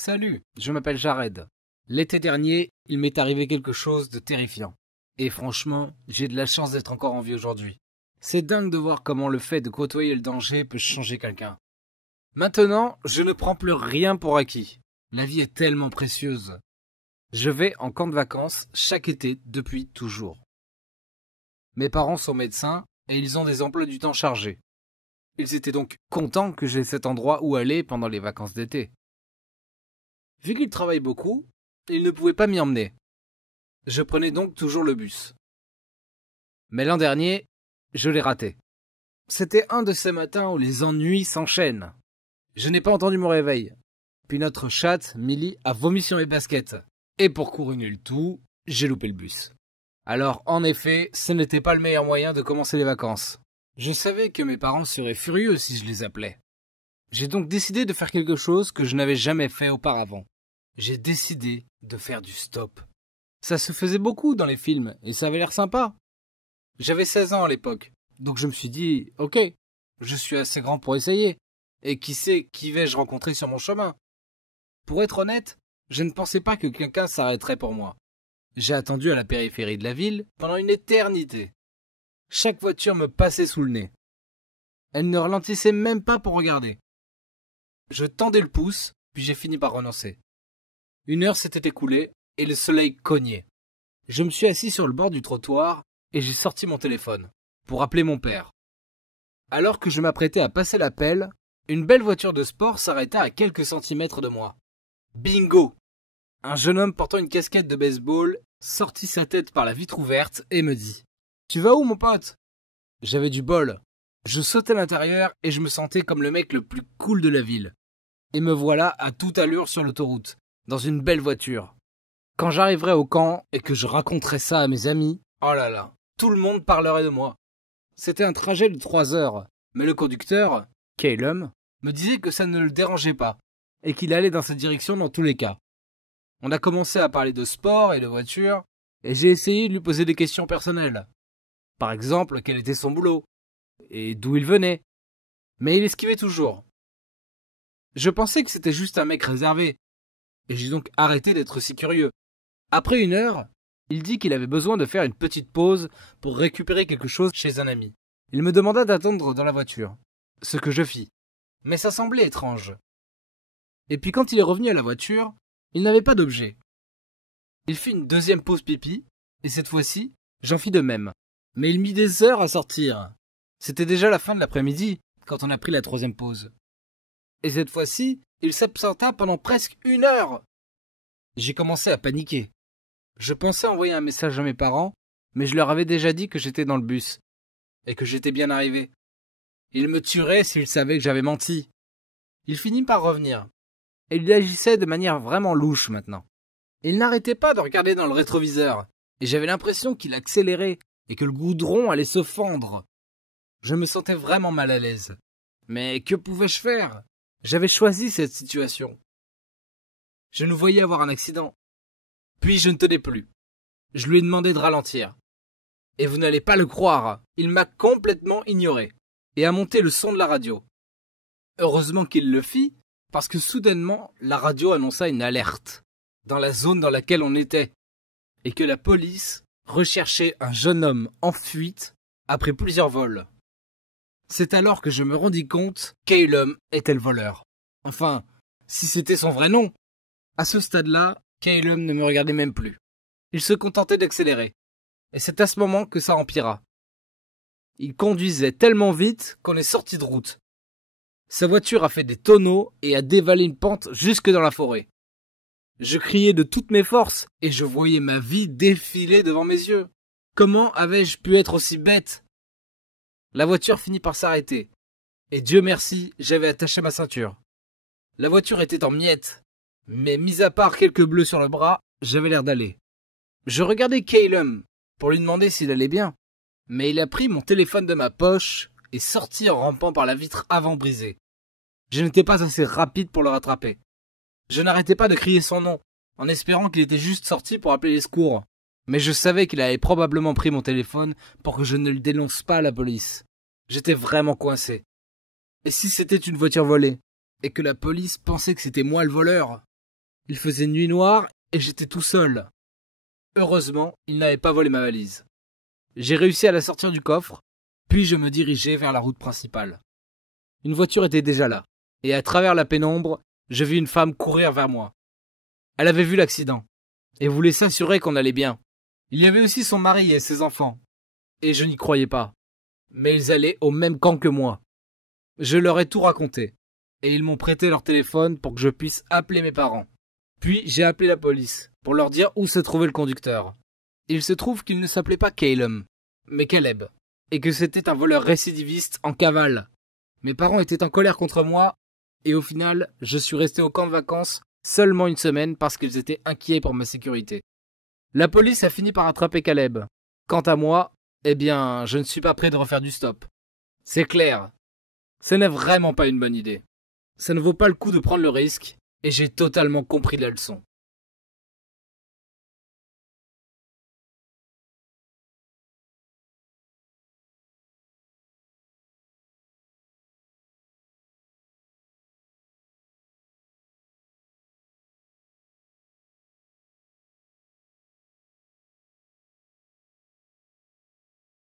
Salut, je m'appelle Jared. L'été dernier, il m'est arrivé quelque chose de terrifiant. Et franchement, j'ai de la chance d'être encore en vie aujourd'hui. C'est dingue de voir comment le fait de côtoyer le danger peut changer quelqu'un. Maintenant, je ne prends plus rien pour acquis. La vie est tellement précieuse. Je vais en camp de vacances chaque été depuis toujours. Mes parents sont médecins et ils ont des emplois du temps chargés. Ils étaient donc contents que j'aie cet endroit où aller pendant les vacances d'été. Vu qu'ils travaillent beaucoup, ils ne pouvaient pas m'y emmener. Je prenais donc toujours le bus. Mais l'an dernier, je l'ai raté. C'était un de ces matins où les ennuis s'enchaînent. Je n'ai pas entendu mon réveil. Puis notre chatte, Millie, a vomi sur mes baskets. Et pour couronner le tout, j'ai loupé le bus. Alors, en effet, ce n'était pas le meilleur moyen de commencer les vacances. Je savais que mes parents seraient furieux si je les appelais. J'ai donc décidé de faire quelque chose que je n'avais jamais fait auparavant. J'ai décidé de faire du stop. Ça se faisait beaucoup dans les films et ça avait l'air sympa. J'avais 16 ans à l'époque, donc je me suis dit, ok, je suis assez grand pour essayer. Et qui sait qui vais-je rencontrer sur mon chemin? Pour être honnête, je ne pensais pas que quelqu'un s'arrêterait pour moi. J'ai attendu à la périphérie de la ville pendant une éternité. Chaque voiture me passait sous le nez. Elle ne ralentissait même pas pour regarder. Je tendais le pouce, puis j'ai fini par renoncer. 1 heure s'était écoulée et le soleil cognait. Je me suis assis sur le bord du trottoir et j'ai sorti mon téléphone pour appeler mon père. Alors que je m'apprêtais à passer l'appel, une belle voiture de sport s'arrêta à quelques centimètres de moi. Bingo! Un jeune homme portant une casquette de baseball sortit sa tête par la vitre ouverte et me dit « Tu vas où, mon pote ?» J'avais du bol. Je sautais à l'intérieur et je me sentais comme le mec le plus cool de la ville. Et me voilà à toute allure sur l'autoroute, dans une belle voiture. Quand j'arriverai au camp et que je raconterai ça à mes amis, oh là là, tout le monde parlerait de moi. C'était un trajet de 3 heures, mais le conducteur, Calum, me disait que ça ne le dérangeait pas, et qu'il allait dans cette direction dans tous les cas. On a commencé à parler de sport et de voiture, et j'ai essayé de lui poser des questions personnelles. Par exemple, quel était son boulot, et d'où il venait. Mais il esquivait toujours. Je pensais que c'était juste un mec réservé, et j'ai donc arrêté d'être si curieux. Après 1 heure, il dit qu'il avait besoin de faire une petite pause pour récupérer quelque chose chez un ami. Il me demanda d'attendre dans la voiture, ce que je fis. Mais ça semblait étrange. Et puis quand il est revenu à la voiture, il n'avait pas d'objet. Il fit une deuxième pause pipi, et cette fois-ci, j'en fis de même. Mais il mit des heures à sortir. C'était déjà la fin de l'après-midi, quand on a pris la troisième pause. Et cette fois-ci, il s'absenta pendant presque 1 heure. J'ai commencé à paniquer. Je pensais envoyer un message à mes parents, mais je leur avais déjà dit que j'étais dans le bus, et que j'étais bien arrivé. Ils me tueraient s'ils savaient que j'avais menti. Il finit par revenir, et il agissait de manière vraiment louche maintenant. Il n'arrêtait pas de regarder dans le rétroviseur, et j'avais l'impression qu'il accélérait, et que le goudron allait se fendre. Je me sentais vraiment mal à l'aise. Mais que pouvais-je faire? J'avais choisi cette situation. Je nous voyais avoir un accident. Puis je ne tenais plus. Je lui ai demandé de ralentir. Et vous n'allez pas le croire, il m'a complètement ignoré, et a monté le son de la radio. Heureusement qu'il le fit, parce que soudainement, la radio annonça une alerte, dans la zone dans laquelle on était, et que la police recherchait un jeune homme en fuite après plusieurs vols. C'est alors que je me rendis compte qu'Alum était le voleur. Enfin, si c'était son vrai nom. À ce stade-là, Calum ne me regardait même plus. Il se contentait d'accélérer. Et c'est à ce moment que ça empira. Il conduisait tellement vite qu'on est sorti de route. Sa voiture a fait des tonneaux et a dévalé une pente jusque dans la forêt. Je criais de toutes mes forces et je voyais ma vie défiler devant mes yeux. Comment avais-je pu être aussi bête? La voiture finit par s'arrêter. Et Dieu merci, j'avais attaché ma ceinture. La voiture était en miettes. Mais mis à part quelques bleus sur le bras, j'avais l'air d'aller. Je regardais Calum pour lui demander s'il allait bien. Mais il a pris mon téléphone de ma poche et sorti en rampant par la vitre avant brisée. Je n'étais pas assez rapide pour le rattraper. Je n'arrêtais pas de crier son nom, en espérant qu'il était juste sorti pour appeler les secours. Mais je savais qu'il avait probablement pris mon téléphone pour que je ne le dénonce pas à la police. J'étais vraiment coincé. Et si c'était une voiture volée, et que la police pensait que c'était moi le voleur? Il faisait nuit noire et j'étais tout seul. Heureusement, il n'avait pas volé ma valise. J'ai réussi à la sortir du coffre, puis je me dirigeai vers la route principale. Une voiture était déjà là, et à travers la pénombre, je vis une femme courir vers moi. Elle avait vu l'accident, et voulait s'assurer qu'on allait bien. Il y avait aussi son mari et ses enfants, et je n'y croyais pas. Mais ils allaient au même camp que moi. Je leur ai tout raconté, et ils m'ont prêté leur téléphone pour que je puisse appeler mes parents. Puis j'ai appelé la police, pour leur dire où se trouvait le conducteur. Il se trouve qu'il ne s'appelait pas Caleb, mais Caleb, et que c'était un voleur récidiviste en cavale. Mes parents étaient en colère contre moi, et au final, je suis resté au camp de vacances seulement une semaine parce qu'ils étaient inquiets pour ma sécurité. La police a fini par attraper Caleb. Quant à moi, eh bien, je ne suis pas prêt de refaire du stop. C'est clair. Ce n'est vraiment pas une bonne idée. Ça ne vaut pas le coup de prendre le risque, et j'ai totalement compris la leçon.